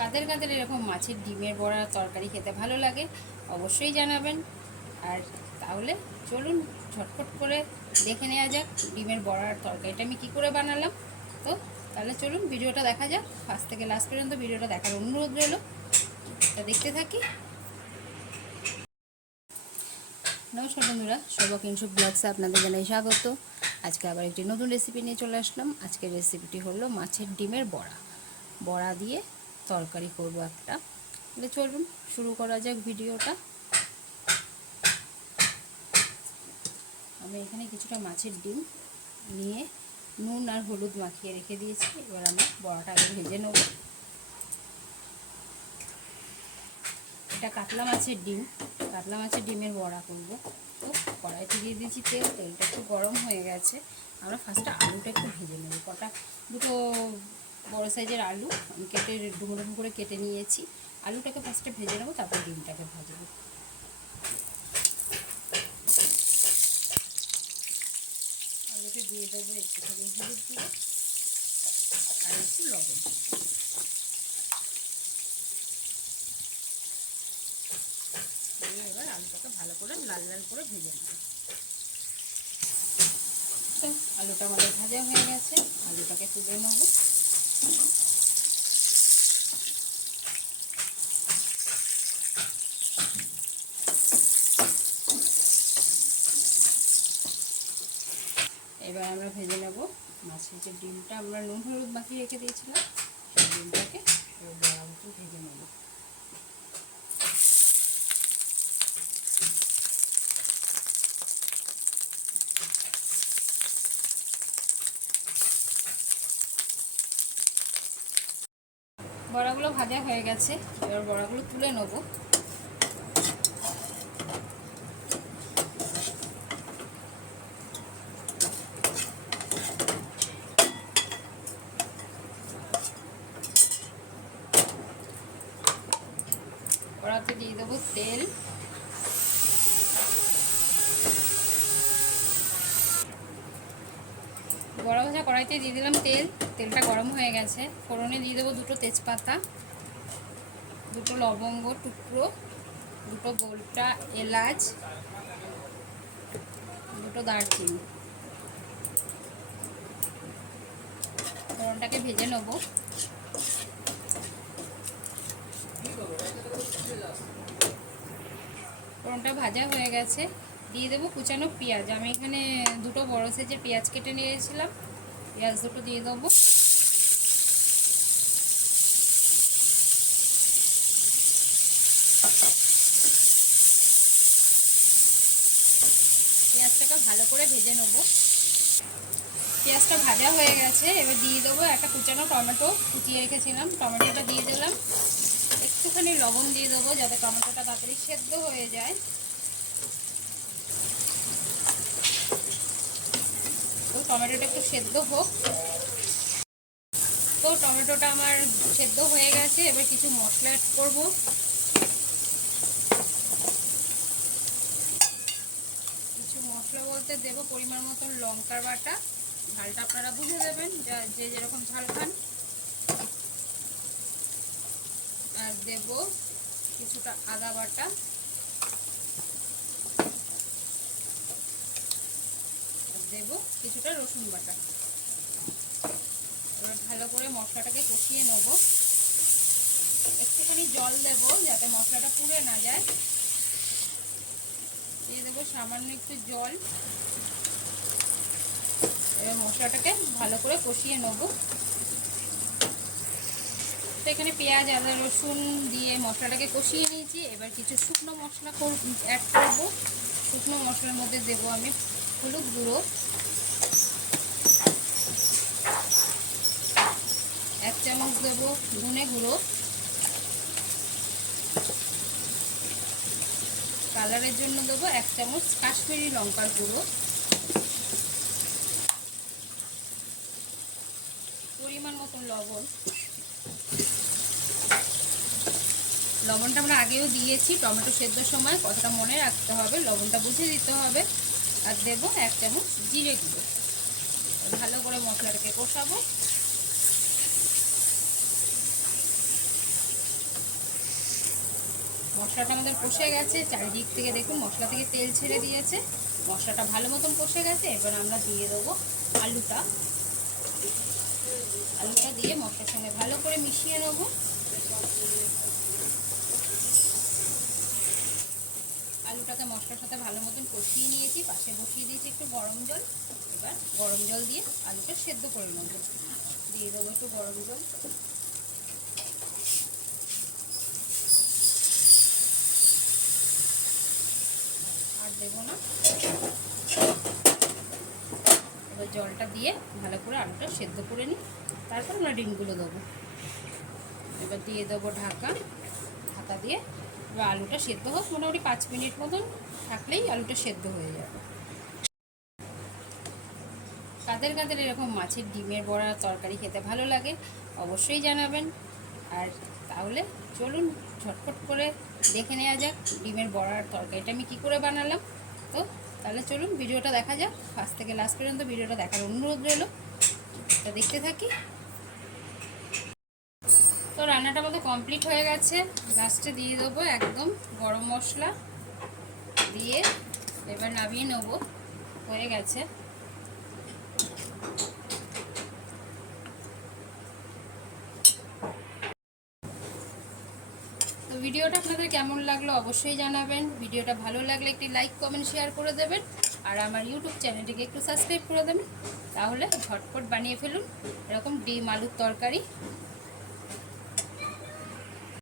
কাদের কাদের এরকম মাছের ডিমের বড়া তরকারি খেতে ভালো লাগে অবশ্যই জানাবেন। আর তাহলে চলুন ঝটপট করে দেখে নেওয়া যাক ডিমের বড়ার তরকারিটা আমি কী করে বানালাম। তো তাহলে চলুন ভিডিওটা দেখা যাক। ফার্স্ট থেকে লাস্ট পর্যন্ত ভিডিওটা দেখার অনুরোধ রইল। তা দেখতে থাকি। নমস্কার বন্ধুরা সবক ইনসু ব্লগসে আপনাদের জানাই স্বাগত। আজকে আবার একটি নতুন রেসিপি নিয়ে চলে আসলাম। আজকের রেসিপিটি হলো মাছের ডিমের বড়া। বড়া দিয়ে তরকারি করব একটা। তাহলে চলুন, শুরু করা যাক ভিডিওটা। আমি এখানে কিছুটা মাছের ডিম নিয়ে নুন আর হলুদ মাখিয়ে রেখে দিয়েছি। এবার আমি বড়াটা আগে ভেজে নেব। এটা কাতলা মাছের ডিম। কাতলা মাছের ডিমের বড়া করব। তো কড়াইতে দিয়ে দিয়েছি তেল। তেলটা একটু গরম হয়ে গেছে। আমরা ফার্স্টে আলুটা একটু ভেজে নেব। কটা? দুটো বড় সাইজের আলু, আমি কেটে ডুমো ডুমো করে কেটে নিয়েছি। আলুটাকে ফার্স্টে ভেজে নেব, তারপর ডিমটাকে ভাজবো। আলুতে দিয়ে দেবো একটুখানি হলুদ দিয়ে আর একটু লবণ। এবার আলুটাকে ভালো করে লাল লাল করে ভেজে নেব। তো আলুটা আমাদের ভাজা হয়ে গেছে, আলুটাকে তুলে নেব। এবার আমরা ভেজে নেব। মাছের যে ডিমটা আমরা নুন, হলুদ মাখিয়ে রেখে দিয়েছিলাম, সেই ডিমটাকে এবার ভেজে নেব। বড়াগুলো ভাজা হয়ে গেছে। এবার বড়াগুলো তুলে নেব। কড়াতে দিয়ে দেবো তেল। বড়া ভাজা কড়াইতে দিয়ে দিলাম তেল। তেলটা গরম হয়ে গেছে। ফোড়নে দিয়ে দেবো দুটো তেজপাতা, দুটো লবঙ্গ টুকরো, দুটো গোলটা এলাচ, দুটো দারচিনি। ফোড়নটাকে ভেজে নেব। ফোড়নটা ভাজা হয়ে গেছে। দিয়ে দেবো কুচানো পেঁয়াজ। আমি এখানে দুটো বড় সাইজের পেঁয়াজ কেটে নিয়েছিলাম। পেঁয়াজ দুটো দিয়ে দেবো। পেঁয়াজটাকে ভালো করে ভেজে নেব। পেঁয়াজটা ভাজা হয়ে গেছে, এবার দিয়ে দেবো একটা কুচানো টমেটো। কুচিয়ে রেখেছিলাম, টমেটোটা দিয়ে দিলাম। একটুখানি লবণ দিয়ে দেবো যাতে টমেটোটা তাড়াতাড়ি সেদ্ধ হয়ে যায়। টমেটোটা একটু সেদ্ধ হোক। তো টমেটোটা আমার সেদ্ধ হয়ে গেছে, এবার কিছু মশলা অ্যাড করব। কিছু মশলা বলতে দেবো পরিমাণ মতন লঙ্কার বাটা। ঝালটা আপনারা বুঝে দেবেন যা যে যেরকম ঝাল খান। আর দেব কিছুটা আদা বাটা। দেব কিছুটা রসুন বাটা। এবার ভালো করে মশলাটাকে কষিয়ে নেব। একটুখানি জল দেব যাতে মশলাটা পুড়ে না যায়। দিয়ে দেবো সামান্য একটু জল। এবার মশলাটাকে ভালো করে কষিয়ে নেব। তো এখানে পেঁয়াজ, আদা, রসুন দিয়ে মশলাটাকে কষিয়ে নিয়েছি। এবার কিছু শুকনো মশলা অ্যাড করব। শুকনো মশলার মধ্যে দেবো আমি হলুদ গুঁড়ো, এক চামচ দেব ধনে গুঁড়ো, কালারের জন্য দেবো এক চামচ কাশ্মীরি লঙ্কার গুঁড়ো। পরিমাণ মতন লবণ। লবণটা আমরা আগেও দিয়েছি, টমেটো সেদ্ধর সময়, কথাটা মনে রাখতে হবে, লবণটা বুঝে দিতে হবে। আর দেবো এক চামচ জিরে গুঁড়ো। ভালো করে মশলাটাকে কষাবো। মশলাটা আমাদের কষে গেছে, চারিদিক থেকে দেখুন মশলা থেকে তেল ছেড়ে দিয়েছে। মশলাটা ভালো মতন কষে গেছে, এবার আমরা দিয়ে দেবো আলুটা। আলুটা দিয়ে মশলার সঙ্গে ভালো করে মিশিয়ে নেব। আলুটাকে মশলার সাথে ভালো মতন কষিয়ে নিয়েছি, পাশে বসিয়ে দিয়েছি একটু গরম জল। এবার গরম জল দিয়ে আলুটা সেদ্ধ করে নেব। দিয়ে দেবো একটু গরম জল। আর দেবো না। এবার জলটা দিয়ে ভালো করে আলুটা সেদ্ধ করে নিই। তারপর আমরা ডিমগুলো দেবো। এবার দিয়ে দেবো ঢাকা। ঢাকা দিয়ে এবার আলুটা সেদ্ধ হোক, মোটামুটি পাঁচ মিনিট মতন থাকলেই আলুটা সেদ্ধ হয়ে যাবে। কাদের কাদের এরকম মাছের ডিমের বড়া তরকারি খেতে ভালো লাগে অবশ্যই জানাবেন। আর তাহলে চলুন ঝটফট করে দেখে নেওয়া যাক ডিমের বড়ার তরকারিটা আমি কী করে বানালাম। তো তাহলে চলুন, ভিডিওটা দেখা যাক। ফার্স্ট থেকে লাস্ট পর্যন্ত ভিডিওটা দেখার অনুরোধ রইল। দেখতে থাকি। তো রান্নাটা আমাদের কমপ্লিট হয়ে গেছে। লাস্টে দিয়ে দেবো একদম গরম মশলা দিয়ে এবার নামিয়ে নেব। হয়ে গেছে। তো ভিডিওটা আপনাদের কেমন লাগল অবশ্যই জানাবেন। ভিডিওটা ভালো লাগলে একটি লাইক কমেন্ট শেয়ার করে দেবেন। আর আমার ইউটিউব চ্যানেলটিকে একটু সাবস্ক্রাইব করে দেবেন। তাহলে ঝটপট বানিয়ে ফেলুন। এরকম ডিম, আলুর তরকারি।